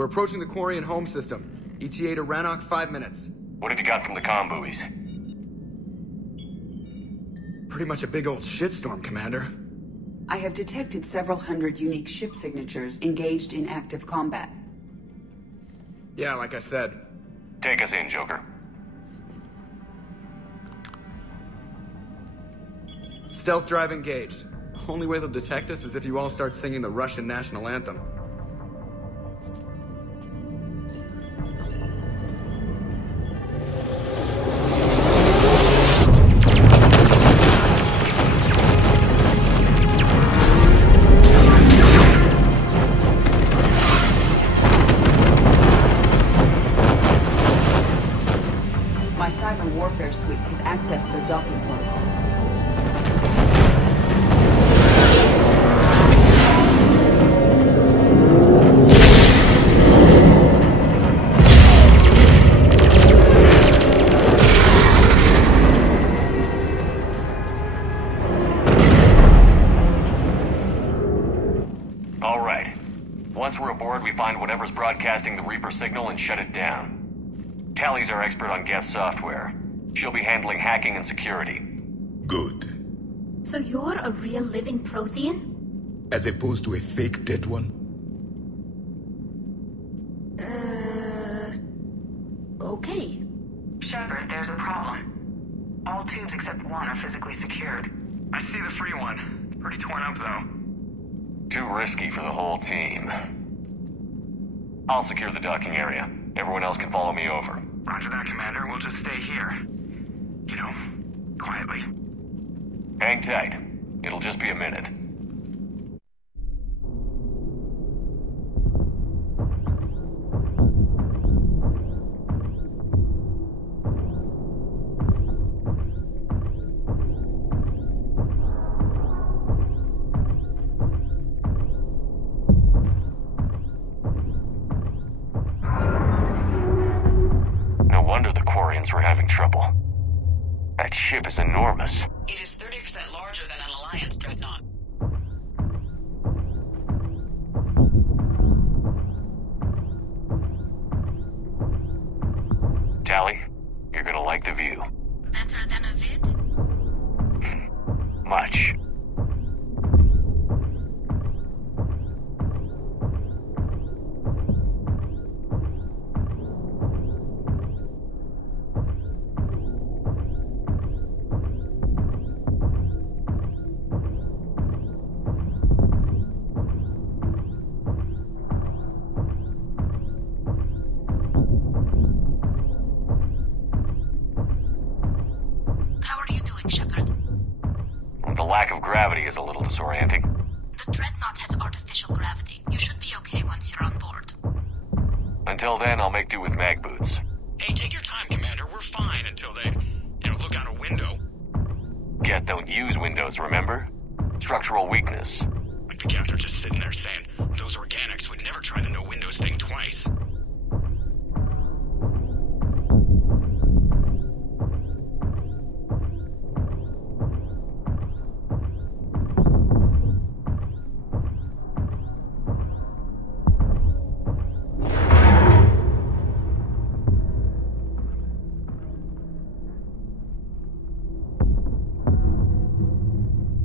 We're approaching the Quarian home system. ETA to Rannoch, 5 minutes. What have you got from the comm buoys? Pretty much a big old shitstorm, Commander. I have detected several hundred unique ship signatures engaged in active combat. Yeah, like I said. Take us in, Joker. Stealth drive engaged. Only way they'll detect us is if you all start singing the Russian national anthem. My cyber warfare suite has accessed their docking protocols. All right. Once we're aboard, we find whatever's broadcasting the Reaper signal and shut it down. Tally's our expert on geth software. She'll be handling hacking and security. Good. So you're a real living Prothean? As opposed to a fake dead one? Okay. Shepard, there's a problem. All tubes except one are physically secured. I see the free one. It's pretty torn up, though. Too risky for the whole team. I'll secure the docking area. Everyone else can follow me over. Roger that, Commander. We'll just stay here. You know, quietly. Hang tight. It'll just be a minute. No wonder the Quarians were having trouble. That ship is enormous. It is 30% larger than an Alliance dreadnought. Tally, you're gonna like the view. Better than a vid? Much. How are you doing, Shepard? The lack of gravity is a little disorienting. The Dreadnought has artificial gravity. You should be okay once you're on board. Until then, I'll make do with mag boots. Hey, take your time, Commander. We're fine until they, look out a window. Geth don't use windows, remember? Structural weakness. Like the geth are just sitting there saying, those organics would never try the no windows thing twice.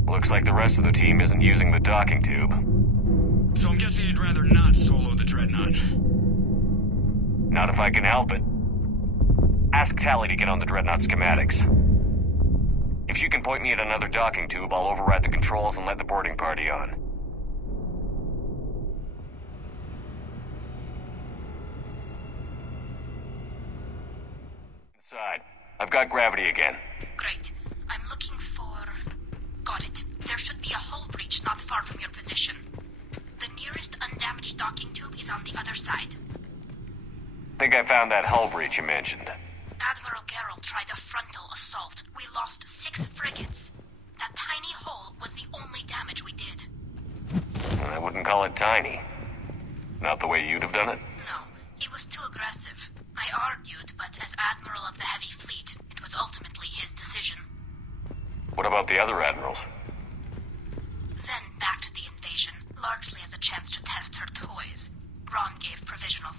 Looks like the rest of the team isn't using the docking tube. So I'm guessing you'd rather not solo the Dreadnought. Not if I can help it. Ask Tally to get on the Dreadnought schematics. If she can point me at another docking tube, I'll override the controls and let the boarding party on. Inside. I've got gravity again. Great. I'm looking for... Got it. There should be a hull breach not far from your position. The nearest undamaged docking tube is on the other side. Think I found that hull breach you mentioned. Admiral Geralt tried a frontal assault. We lost 6 frigates. That tiny hull was the only damage we did. I wouldn't call it tiny. Not the way you'd have done it? No, he was too aggressive. I argued, but as Admiral of the Heavy Fleet, it was ultimately his decision. What about the other admirals? Zen backed the invasion, largely as a chance to test her toys. Ron gave provisional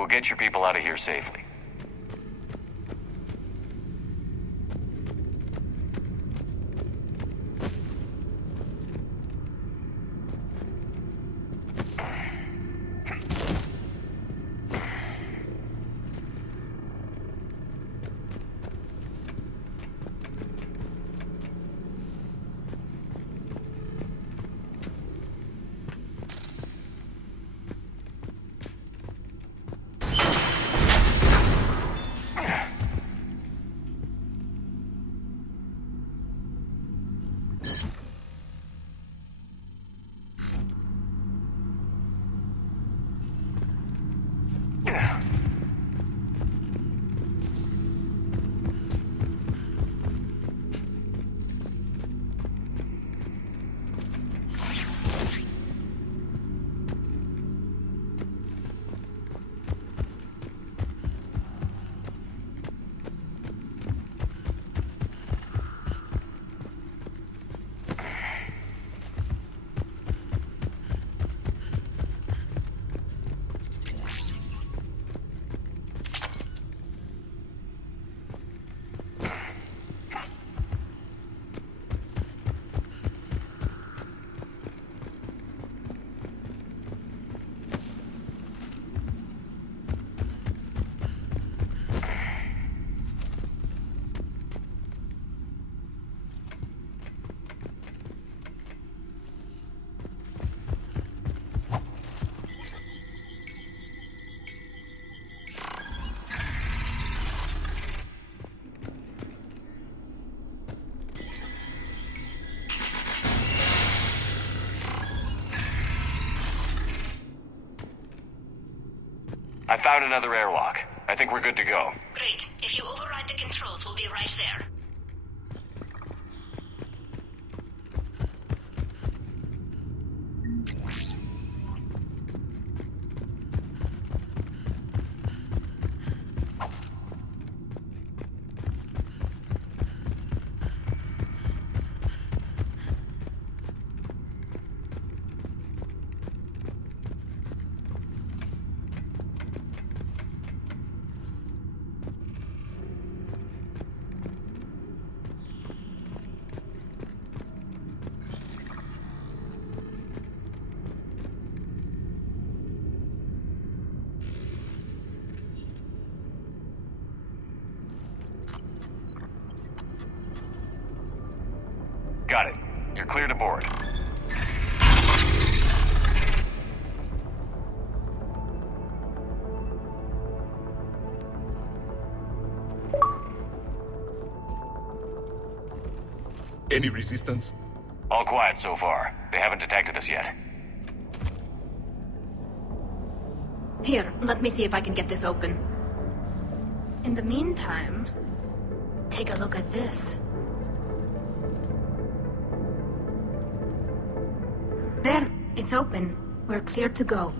We'll get your people out of here safely. I found another airlock. I think we're good to go. Great. If you override the controls, we'll be right there. Got it. You're clear to board. Any resistance? All quiet so far. They haven't detected us yet. Here, let me see if I can get this open. In the meantime, take a look at this. There, it's open. We're clear to go.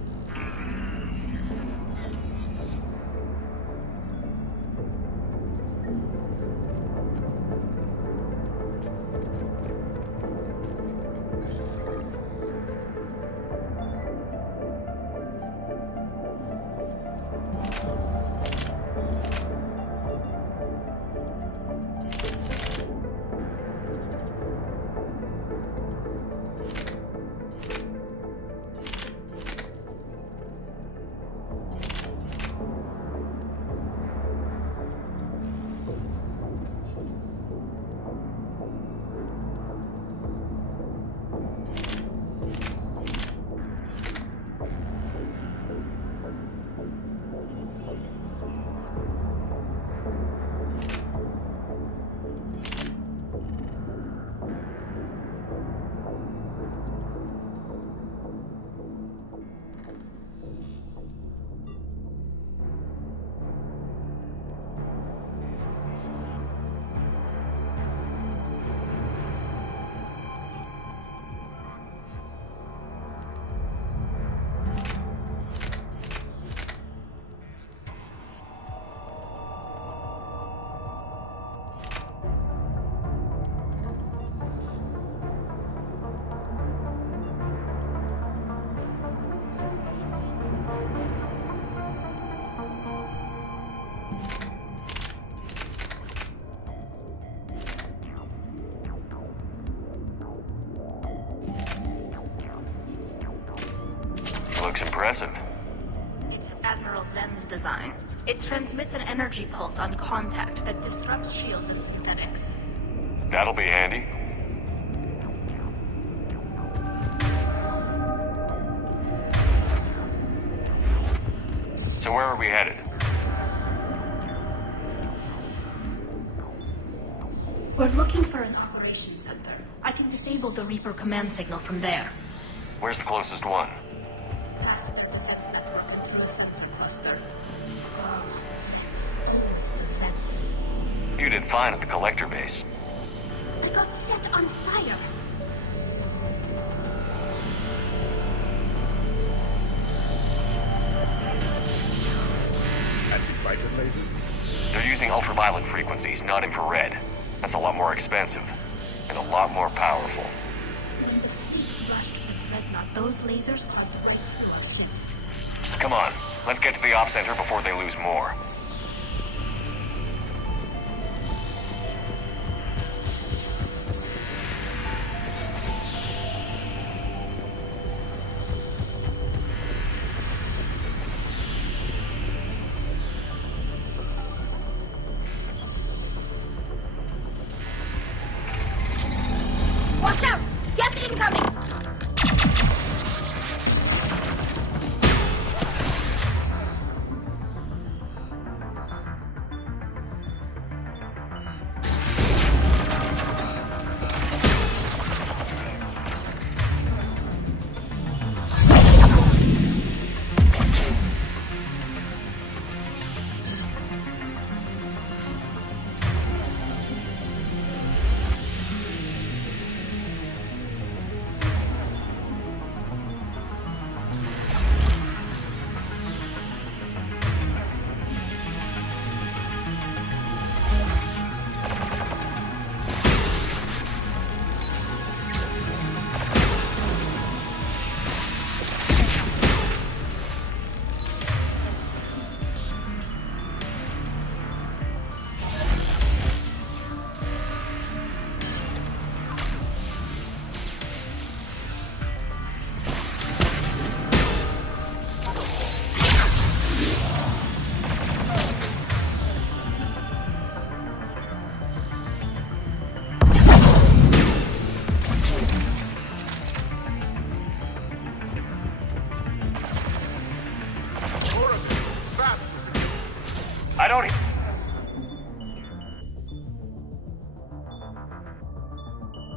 Looks impressive. It's Admiral Zen's design. It transmits an energy pulse on contact that disrupts shields and heretics. That'll be handy. So where are we headed? We're looking for an operations center. I can disable the Reaper command signal from there. Where's the closest one? That's network into a sensor cluster. Opens the fence. You did fine at the collector base. I got set on fire. Anti-fighter lasers? They're using ultraviolet frequencies, not infrared. That's a lot more expensive. And a lot more powerful. When the speed rushed the dreadnought, those lasers are right through our thing. Come on, let's get to the op center before they lose more. Watch out! Geth incoming! I don't...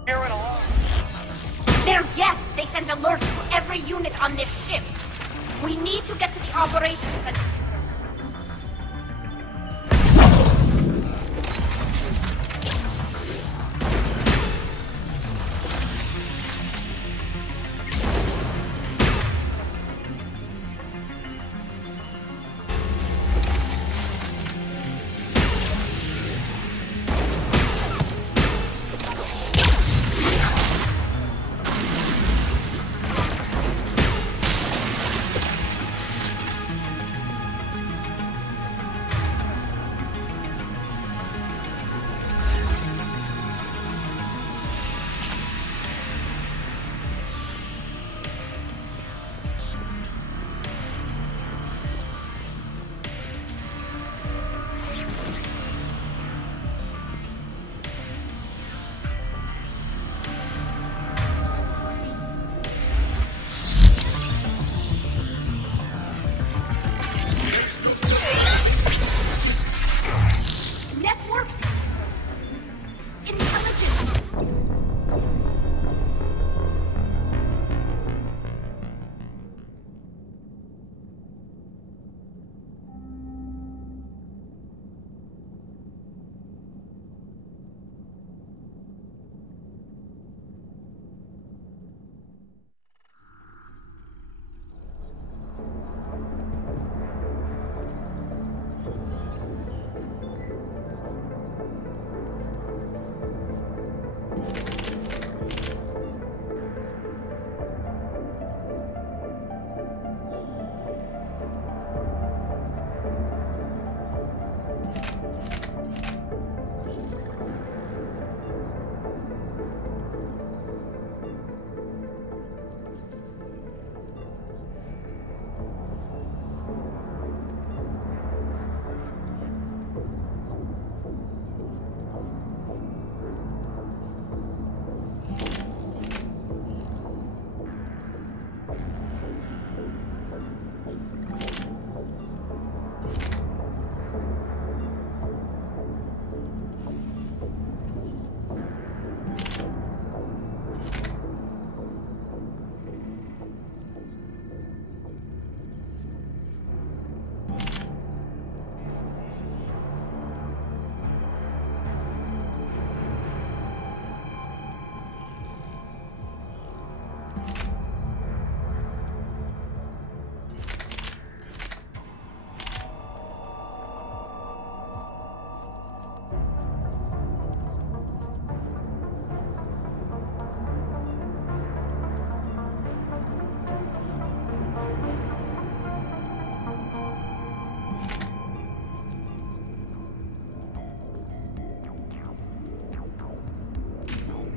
hear an alarm. They're Geth! They sent alerts to every unit on this ship. We need to get to the operations center.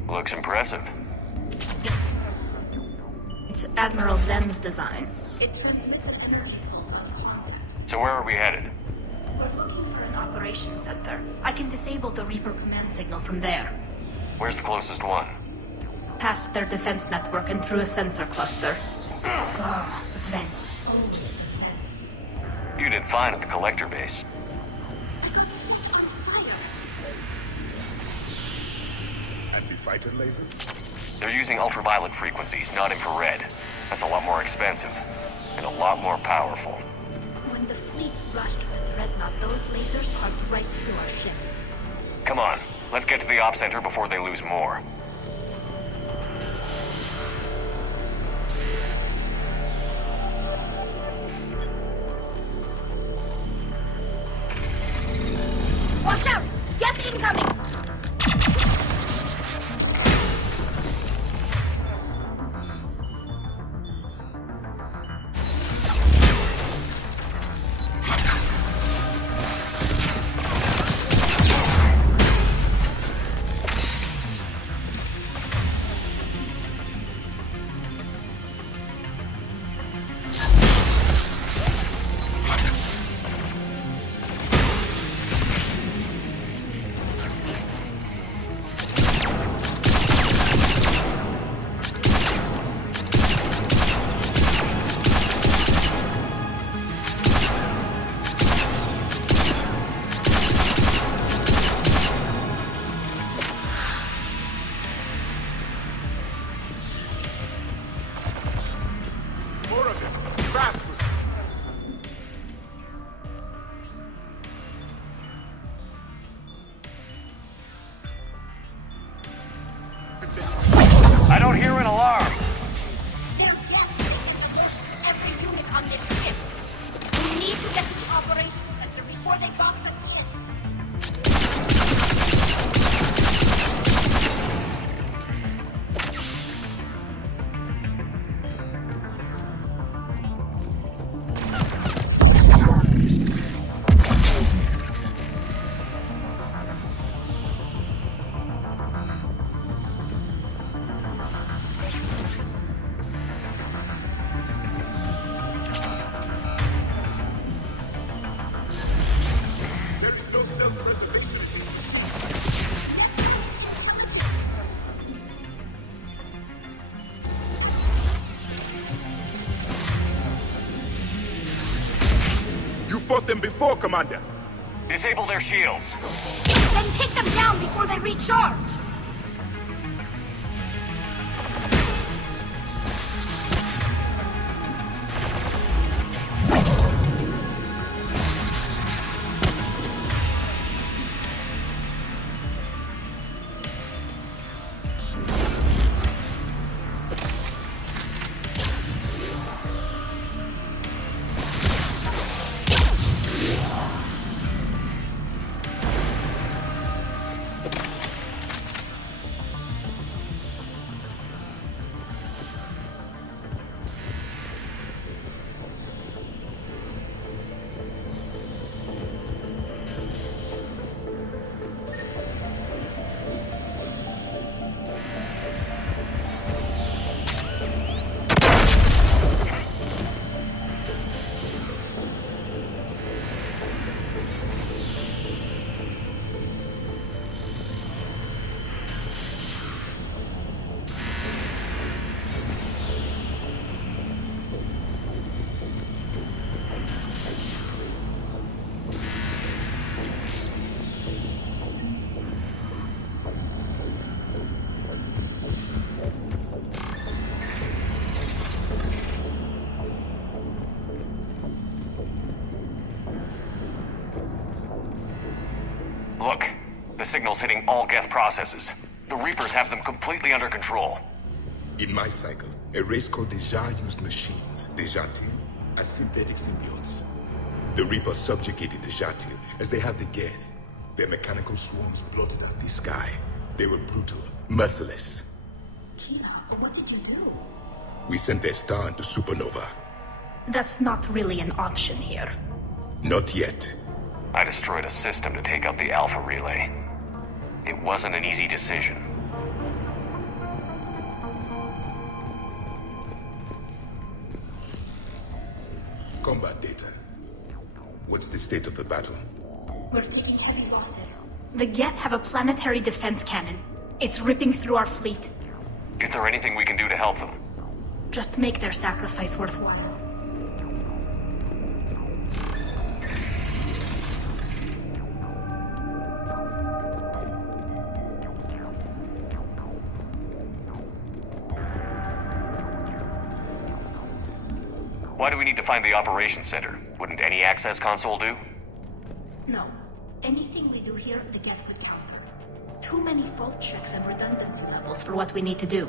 Looks impressive. It's Admiral Zen's design. So where are we headed? We're looking for an operations center. I can disable the Reaper command signal from there. Where's the closest one? Past their defense network and through a sensor cluster. Oh, vents. You did fine at the collector base. Anti-fighter lasers? They're using ultraviolet frequencies, not infrared. That's a lot more expensive. And a lot more powerful. When the fleet rushed the Dreadnought, those lasers carved right through our ships. Come on, let's get to the op center before they lose more. Watch out! Geth incoming! I don't hear an alarm. Their Geth is every unit on this ship. We need to get to the operations center before they box us in. You fought them before, Commander. Disable their shields. Then take them down before they recharge. Look, the signal's hitting all geth processes. The Reapers have them completely under control. In my cycle, a race called the Jar used machines, the Jatil, as synthetic symbiotes. The Reapers subjugated the Jatil, as they have the geth. Their mechanical swarms blotted out the sky. They were brutal, merciless. Kina, what did you do? We sent their star into supernova. That's not really an option here. Not yet. I destroyed a system to take out the Alpha Relay. It wasn't an easy decision. combat data. What's the state of the battle? We're taking heavy losses. The geth have a planetary defense cannon. It's ripping through our fleet. Is there anything we can do to help them? Just make their sacrifice worthwhile. Why do we need to find the operations center? Wouldn't any access console do? No. Anything we do here, the geth would counter. Too many fault checks and redundancy levels for what we need to do.